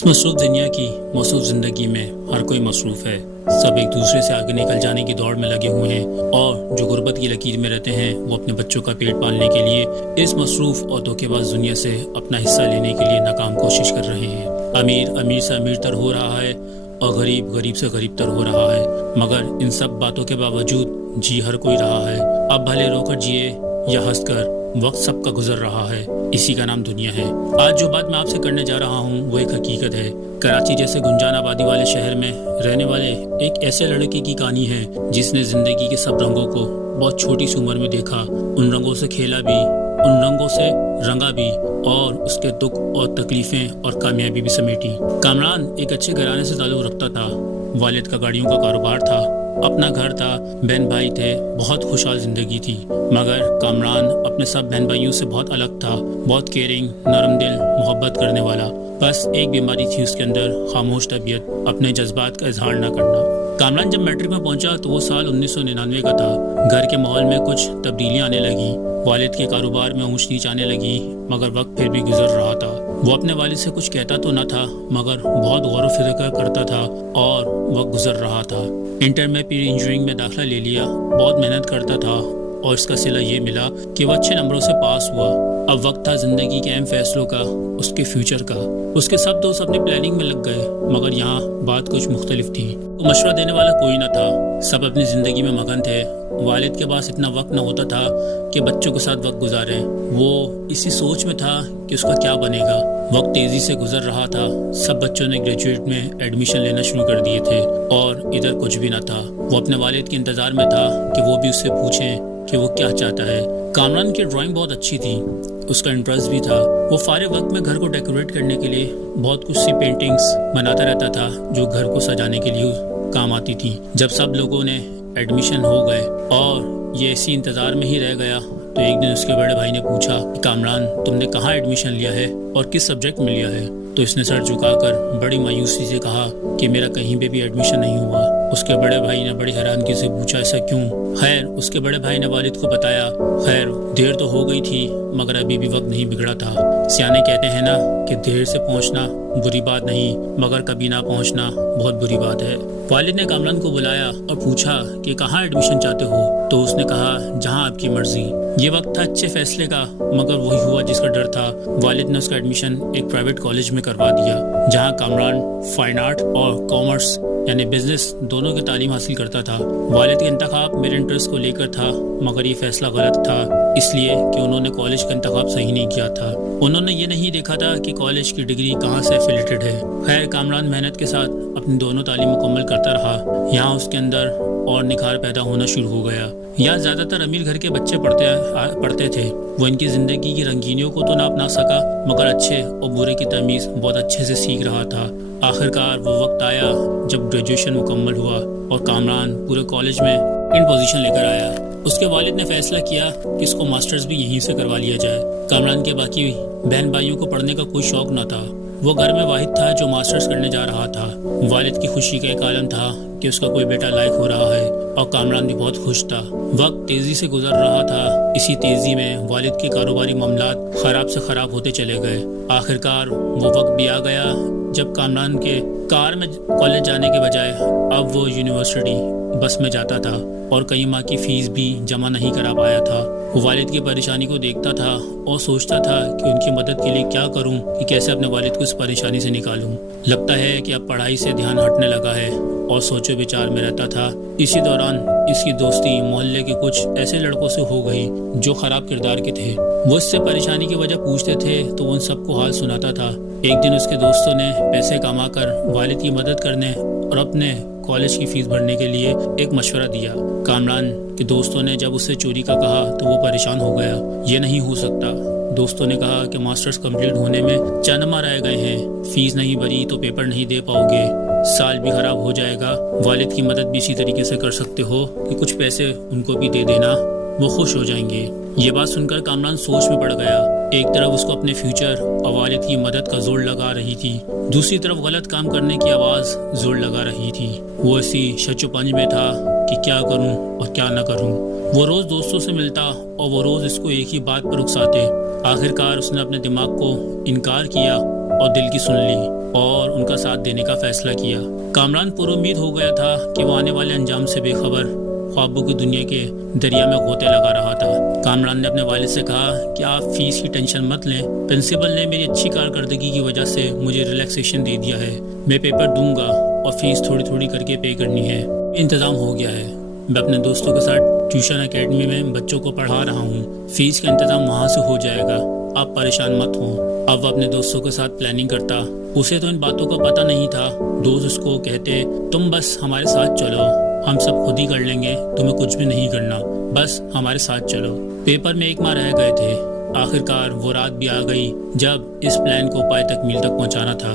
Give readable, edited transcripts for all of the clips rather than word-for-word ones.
اس مصروف دنیا کی مصروف زندگی میں ہر کوئی مصروف ہے. سب ایک دوسرے سے آگے نکل جانے کی دوڑ میں لگے ہوئے ہیں اور جو غربت کی لکیر میں رہتے ہیں وہ اپنے بچوں کا پیٹ پالنے کے لیے اس مصروف اور دھوکے باز دنیا سے اپنا حصہ لینے کے لیے ناکام کوشش کر رہے ہیں. امیر سے امیر تر ہو رہا ہے اور غریب سے غریب تر ہو رہا ہے، مگر ان سب باتوں کے باوجود جی ہر کوئی رہا ہے. اب بھلے رو کر جیے یا ہنس کر، وقت سب کا گزر رہا ہے. اسی کا نام دنیا ہے. آج جو بات میں آپ سے کرنے جا رہا ہوں وہ ایک حقیقت ہے. کراچی جیسے گنجان آبادی والے شہر میں رہنے والے ایک ایسے لڑکے کی کہانی ہے جس نے زندگی کے سب رنگوں کو بہت چھوٹی سی عمر میں دیکھا، ان رنگوں سے کھیلا بھی، ان رنگوں سے رنگا بھی، اور اس کے دکھ اور تکلیفیں اور کامیابی بھی سمیٹی. کامران ایک اچھے گھرانے سے تعلق رکھتا تھا. والد کا گاڑیوں کا کاروبار تھا، اپنا گھر تھا، بہن بھائی تھے، بہت خوشحال زندگی تھی. مگر کامران اپنے سب بہن بھائیوں سے بہت الگ تھا، بہت کیئرنگ، نرم دل، محبت کرنے والا. بس ایک بیماری تھی اس کے اندر، خاموش طبیعت، اپنے جذبات کا اظہار نہ کرنا. کامران جب میٹرک میں پہنچا تو وہ سال 1999 کا تھا. گھر کے ماحول میں کچھ تبدیلیاں آنے لگیں. والد کے کاروبار میں اونچ نیچ آنے لگی، مگر وقت پھر بھی گزر رہا تھا. وہ اپنے والد سے کچھ کہتا تو نہ تھا، مگر بہت غور و فکر کرتا تھا اور وقت گزر رہا تھا. انٹر میں پری انجینئرنگ میں داخلہ لے لیا. بہت محنت کرتا تھا اور اس کا صلہ یہ ملا کہ وہ اچھے نمبروں سے پاس ہوا. اب وقت تھا زندگی کے اہم فیصلوں کا، اس کے فیوچر کا. اس کے سب دوست اپنی پلاننگ میں لگ گئے، مگر یہاں بات کچھ مختلف تھی. مشورہ دینے والا کوئی نہ تھا، سب اپنی زندگی میں مگن تھے. والد کے پاس اتنا وقت نہ ہوتا تھا کہ بچوں کے ساتھ وقت گزاریں. وہ اسی سوچ میں تھا کہ اس کا کیا بنے گا. وقت تیزی سے گزر رہا تھا. سب بچوں نے گریجویٹ میں ایڈمیشن لینا شروع کر دیے تھے اور ادھر کچھ بھی نہ تھا. وہ اپنے والد کے انتظار میں تھا کہ وہ بھی اس سے پوچھیں کہ وہ کیا چاہتا ہے. کامران کی ڈرائنگ بہت اچھی تھی، اس کا انٹرسٹ بھی تھا. وہ فارغ وقت میں گھر کو ڈیکوریٹ کرنے کے لیے بہت کچھ سی پینٹنگز بناتا رہتا تھا جو گھر کو سجانے کے لیے کام آتی تھی. جب سب لوگوں نے ایڈمیشن ہو گئے اور یہ اسی انتظار میں ہی رہ گیا تو ایک دن اس کے بڑے بھائی نے پوچھا کہ کامران تم نے کہاں ایڈمیشن لیا ہے اور کس سبجیکٹ میں لیا ہے؟ تو اس نے سر جھکا کر بڑی مایوسی سے کہا کہ میرا کہیں پہ بھی ایڈمیشن نہیں ہوا. اس کے بڑے بھائی نے بڑی حیرانگی سے پوچھا ایسا کیوں؟ خیر اس کے بڑے بھائی نے والد کو بتایا. خیر دیر تو ہو گئی تھی مگر ابھی بھی وقت نہیں بگڑا تھا. سیانے کہتے ہیں نا کہ دیر سے پہنچنا بری بات نہیں مگر کبھی نہ پہنچنا بہت بری بات ہے. والد نے کامران کو بلایا اور پوچھا کہ کہاں ایڈمیشن چاہتے ہو؟ تو اس نے کہا جہاں آپ کی مرضی. یہ وقت تھا اچھے فیصلے کا، مگر وہی ہوا جس کا ڈر تھا. والد نے اس کا ایڈمیشن ایک پرائیویٹ کالج میں کروا دیا جہاں کامران فائن آرٹ اور کامرس یعنی بزنس دونوں کی تعلیم حاصل کرتا تھا. والد کا انتخاب میرے انٹرسٹ کو لے کر تھا، مگر یہ فیصلہ غلط تھا اس لیے کہ انہوں نے کالج کا انتخاب صحیح نہیں کیا تھا. انہوں نے یہ نہیں دیکھا تھا کہ کالج کی ڈگری کہاں سے ایفیلیٹڈ ہے. خیر کامران محنت کے ساتھ اپنی دونوں تعلیم مکمل کرتا رہا. یہاں اس کے اندر اور نکھار پیدا ہونا شروع ہو گیا. یہاں زیادہ تر امیر گھر کے بچے پڑھتے تھے. وہ ان کی زندگی کی رنگینیوں کو تو نہ اپنا سکا مگر اچھے اور برے کی تمیز بہت اچھے سے سیکھ رہا تھا. آخرکار وہ وقت آیا جب گریجویشن مکمل ہوا اور کامران پورے کالج میں سیکنڈ پوزیشن لے کر آیا. اس کے والد نے فیصلہ کیا کہ اس کو ماسٹرز بھی یہیں سے کروا لیا جائے. کامران کے باقی بہن بھائیوں کو پڑھنے کا کوئی شوق نہ تھا. وہ گھر میں واحد تھا جو ماسٹرز کرنے جا رہا تھا. والد کی خوشی کا ایک عالم تھا کہ اس کا کوئی بیٹا لائق ہو رہا ہے اور کامران بھی بہت خوش تھا. وقت تیزی سے گزر رہا تھا. اسی تیزی میں والد کے کاروباری معاملات خراب سے خراب ہوتے چلے گئے. آخرکار وہ وقت بھی آ گیا جب کامران کے کار میں کالج جانے کے بجائے اب وہ یونیورسٹی بس میں جاتا تھا اور کئی ماہ کی فیس بھی جمع نہیں کرا پایا تھا. وہ والد کی پریشانی کو دیکھتا تھا اور سوچتا تھا کہ ان کی مدد کے لیے کیا کروں کہ کیسے اپنے والد کو اس پریشانی سے نکالوں. لگتا ہے کہ اب پڑھائی سے دھیان ہٹنے لگا ہے اور سوچ و بچار میں رہتا تھا. اسی دوران اس کی دوستی محلے کے کچھ ایسے لڑکوں سے ہو گئی جو خراب کردار کے تھے. وہ اس سے پریشانی کی وجہ پوچھتے تھے تو وہ ان سب کو حال سناتا تھا. ایک دن اس کے دوستوں نے پیسے کما کر والد کی مدد کرنے اور اپنے کالج کی فیس بھرنے کے لیے ایک مشورہ دیا. کامران کے دوستوں نے جب اسے چوری کا کہا تو وہ پریشان ہو گیا. یہ نہیں ہو سکتا. دوستوں نے کہا کہ ماسٹرز کمپلیٹ ہونے میں چند ماہ رہ گئے ہیں، فیس نہیں بھری تو پیپر نہیں دے پاؤ گے، سال بھی خراب ہو جائے گا. والد کی مدد بھی اسی طریقے سے کر سکتے ہو کہ کچھ پیسے ان کو بھی دے دینا، وہ خوش ہو جائیں گے. یہ بات سن کر کامران سوچ میں پڑ گیا. ایک طرف اس کو اپنے فیوچر اور والد کی مدد کا زور لگا رہی تھی، دوسری طرف غلط کام کرنے کی آواز زور لگا رہی تھی. وہ اسی شچ و پنج میں تھا کہ کیا کروں اور کیا نہ کروں. وہ روز دوستوں سے ملتا اور وہ روز اس کو ایک ہی بات پر اکساتے۔ آخرکار اس نے اپنے دماغ کو انکار کیا اور دل کی سن لی اور ان کا ساتھ دینے کا فیصلہ کیا۔ کامران پر امید ہو گیا تھا کہ وہ آنے والے انجام سے بے خبر خوابوں کی دنیا کے دریا میں غوطے لگا رہا تھا۔ کامران نے اپنے والد سے کہا کہ آپ فیس کی ٹینشن مت لیں، پرنسپل نے میری اچھی کارکردگی کی وجہ سے مجھے ریلیکسیشن دے دیا ہے، میں پیپر دوں گا اور فیس تھوڑی تھوڑی کر کے پے کرنی ہے، انتظام ہو گیا ہے۔ میں اپنے دوستوں کے ساتھ ٹیوشن اکیڈمی میں بچوں کو پڑھا رہا ہوں، فیس کا انتظام وہاں سے ہو جائے گا، آپ پریشان مت ہوں۔ اب وہ اپنے دوستوں کے ساتھ پلاننگ کرتا، اسے تو ان باتوں کا پتہ نہیں تھا۔ دوست اس کو کہتے تم بس ہمارے ساتھ چلو، ہم سب خود ہی کر لیں گے، تمہیں کچھ بھی نہیں کرنا، بس ہمارے ساتھ چلو۔ پیپر میں ایک ماہ رہ گئے تھے۔ آخرکار وہ رات بھی آ گئی جب اس پلان کو پائے تکمیل تک پہنچانا تھا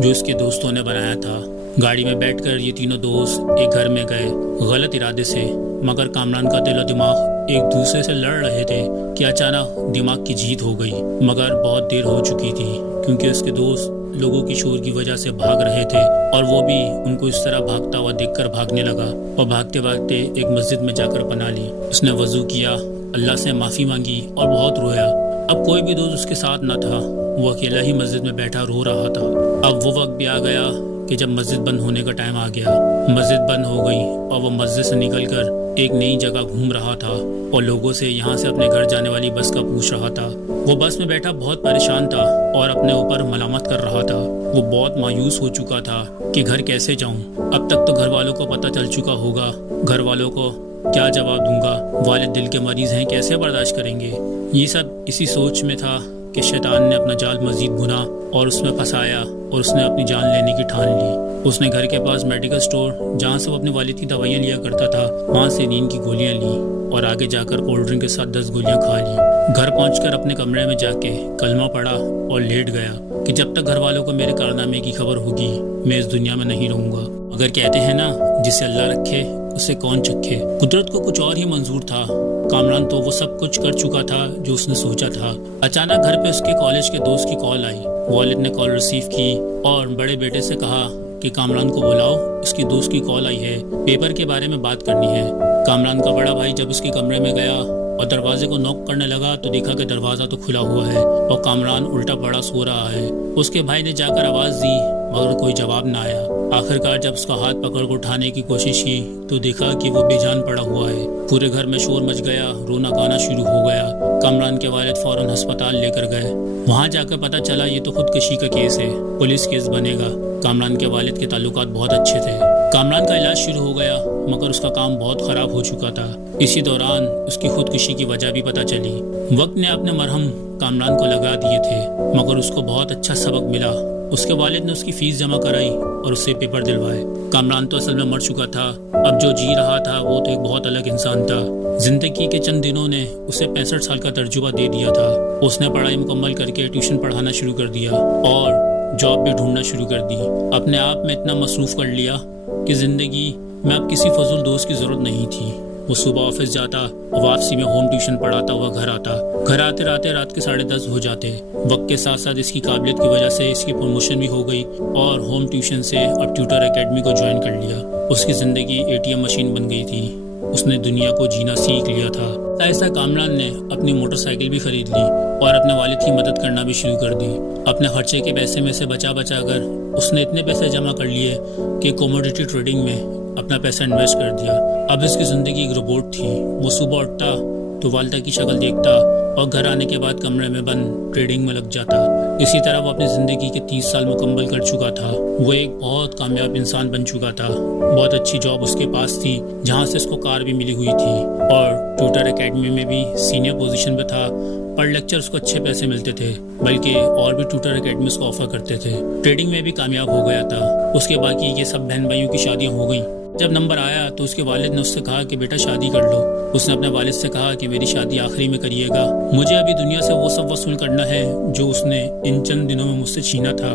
جو اس کے دوستوں نے بنایا تھا۔ گاڑی میں بیٹھ کر یہ تینوں دوست ایک گھر میں گئے، غلط ارادے سے، مگر کامران کا دل و دماغ ایک دوسرے سے لڑ رہے تھے کہ اچانک دماغ کی جیت ہو گئی، مگر بہت دیر ہو چکی تھی کیونکہ اس کے دوست لوگوں کی شور کی وجہ سے بھاگ رہے تھے اور وہ بھی ان کو اس طرح بھاگتا ہوا دیکھ کر بھاگنے لگا اور بھاگتے بھاگتے ایک مسجد میں جا کر پناہ لی۔ اس نے وضو کیا، اللہ سے معافی مانگی اور بہت رویا۔ اب کوئی بھی دوست اس کے ساتھ نہ تھا، وہ اکیلا ہی مسجد میں بیٹھا رو رہا تھا۔ اب وہ وقت بھی آ گیا کہ جب مسجد بند ہونے کا ٹائم آ گیا۔ مسجد بند ہو گئی اور وہ مسجد سے نکل کر ایک نئی جگہ گھوم رہا تھا اور لوگوں سے یہاں سے اپنے گھر جانے والی بس کا پوچھ رہا تھا۔ وہ بس میں بیٹھا بہت پریشان تھا اور اپنے اوپر ملامت کر رہا تھا۔ وہ بہت مایوس ہو چکا تھا کہ گھر کیسے جاؤں، اب تک تو گھر والوں کو پتہ چل چکا ہوگا، گھر والوں کو کیا جواب دوں گا، والد دل کے مریض ہیں، کیسے برداشت کریں گے۔ یہ سب اسی سوچ میں تھا کہ شیطان نے اپنا جال مزید بھنا اور اس میں پھنسایا اور اس نے اپنی جان لینے کی ٹھان لی۔ اس نے گھر کے پاس میڈیکل سٹور جہاں سے وہ اپنے والد کی دوائیاں لیا کرتا تھا وہاں سے نیند کی گولیاں لی اور آگے جا کر کولڈ ڈرنک کے ساتھ 10 گولیاں کھا لی۔ گھر پہنچ کر اپنے کمرے میں جا کے کلمہ پڑھا اور لیٹ گیا کہ جب تک گھر والوں کو میرے کارنامے کی خبر ہوگی میں اس دنیا میں نہیں رہوں گا۔ اگر کہتے ہیں نا جسے اللہ رکھے اسے کون چکھے، قدرت کو کچھ اور ہی منظور تھا۔ کامران تو وہ سب کچھ کر چکا تھا جو اس نے سوچا تھا۔ اچانک گھر پہ اس کے کالج کے دوست کی کال آئی۔ والد نے کال ریسیو کی اور بڑے بیٹے سے کہا کہ کامران کو بلاؤ، اس کی دوست کی کال آئی ہے، پیپر کے بارے میں بات کرنی ہے۔ کامران کا بڑا بھائی جب اس کے کمرے میں گیا اور دروازے کو نوک کرنے لگا تو دیکھا کہ دروازہ تو کھلا ہوا ہے اور کامران الٹا پڑا سو رہا ہے۔ اس کے بھائی نے جا کر آواز دی مگر کوئی جواب نہ آیا۔ آخرکار جب اس کا ہاتھ پکڑ کر اٹھانے کی کوشش کی تو دیکھا کہ وہ بے جان پڑا ہوا ہے۔ پورے گھر میں شور مچ گیا، رونا گانا شروع ہو گیا۔ کامران کے والد فوراً ہسپتال لے کر گئے۔ وہاں جا کر پتہ چلا یہ تو خودکشی کا کیس ہے، پولیس کیس بنے گا۔ کامران کے والد کے تعلقات بہت اچھے تھے۔ کامران کا علاج شروع ہو گیا مگر اس کا کام بہت خراب ہو چکا تھا۔ اسی دوران اس کی خودکشی کی وجہ بھی پتہ چلی۔ وقت نے اپنے مرہم کامران کو لگا دیے تھے مگر اس کو بہت اچھا سبق ملا۔ اس کے والد نے اس کی فیس جمع کرائی اور اس سے پیپر دلوائے۔ کامران تو اصل میں مر چکا تھا، اب جو جی رہا تھا وہ تو ایک بہت الگ انسان تھا۔ زندگی کے چند دنوں نے اسے 65 سال کا تجربہ دے دیا تھا۔ اس نے پڑھائی مکمل کر کے ٹیوشن پڑھانا شروع کر دیا اور جاب بھی ڈھونڈنا شروع کر دی۔ اپنے آپ میں اتنا مصروف کر لیا کہ زندگی میں اب کسی فضول دوست کی ضرورت نہیں تھی۔ وہ صبح آفس جاتا، واپسی میں ہوم ٹیوشن پڑھاتا ہوا گھر آتا۔ گھر آتے رات کے 10:30 ہو جاتے۔ وقت کے ساتھ ساتھ اس کی قابلیت کی وجہ سے اس کی پروموشن بھی ہو گئی اور ہوم ٹیوشن سے اب ٹیوٹر اکیڈمی کو جوائن کر لیا۔ اس کی زندگی ATM مشین بن گئی تھی، اس نے دنیا کو جینا سیکھ لیا تھا۔ ایسا کامران نے اپنی موٹر سائیکل بھی خرید لی اور اپنے والد کی مدد کرنا بھی شروع کر دی۔ اپنے خرچے کے پیسے میں سے بچا کر اس نے اتنے پیسے جمع کر لیے کہ کوموڈیٹی ٹریڈنگ میں اپنا پیسہ انویسٹ کر دیا۔ اب اس کی زندگی ایک روبوٹ تھی۔ وہ صبح اٹھتا تو والدہ کی شکل دیکھتا اور گھر آنے کے بعد کمرے میں بند ٹریڈنگ میں لگ جاتا۔ اسی طرح وہ اپنی زندگی کے 30 سال مکمل کر چکا تھا۔ وہ ایک بہت کامیاب انسان بن چکا تھا۔ بہت اچھی جاب اس کے پاس تھی جہاں سے اس کو کار بھی ملی ہوئی تھی اور ٹیوٹر اکیڈمی میں بھی سینئر پوزیشن پہ تھا۔ پر لیکچر اس کو اچھے پیسے ملتے تھے، بلکہ اور بھی ٹیوٹر اکیڈمی اس کو آفر کرتے تھے۔ ٹریڈنگ میں بھی کامیاب ہو گیا تھا۔ اس کے باقی یہ سب بہن بھائیوں کی شادیاں ہو گئیں۔ جب نمبر آیا تو اس کے والد نے اس سے کہا کہ بیٹا شادی کر لو۔ اس نے اپنے والد سے کہا کہ میری شادی آخری میں کریے گا، مجھے ابھی دنیا سے وہ سب وصول کرنا ہے جو اس نے ان چند دنوں میں مجھ سے چھینا تھا۔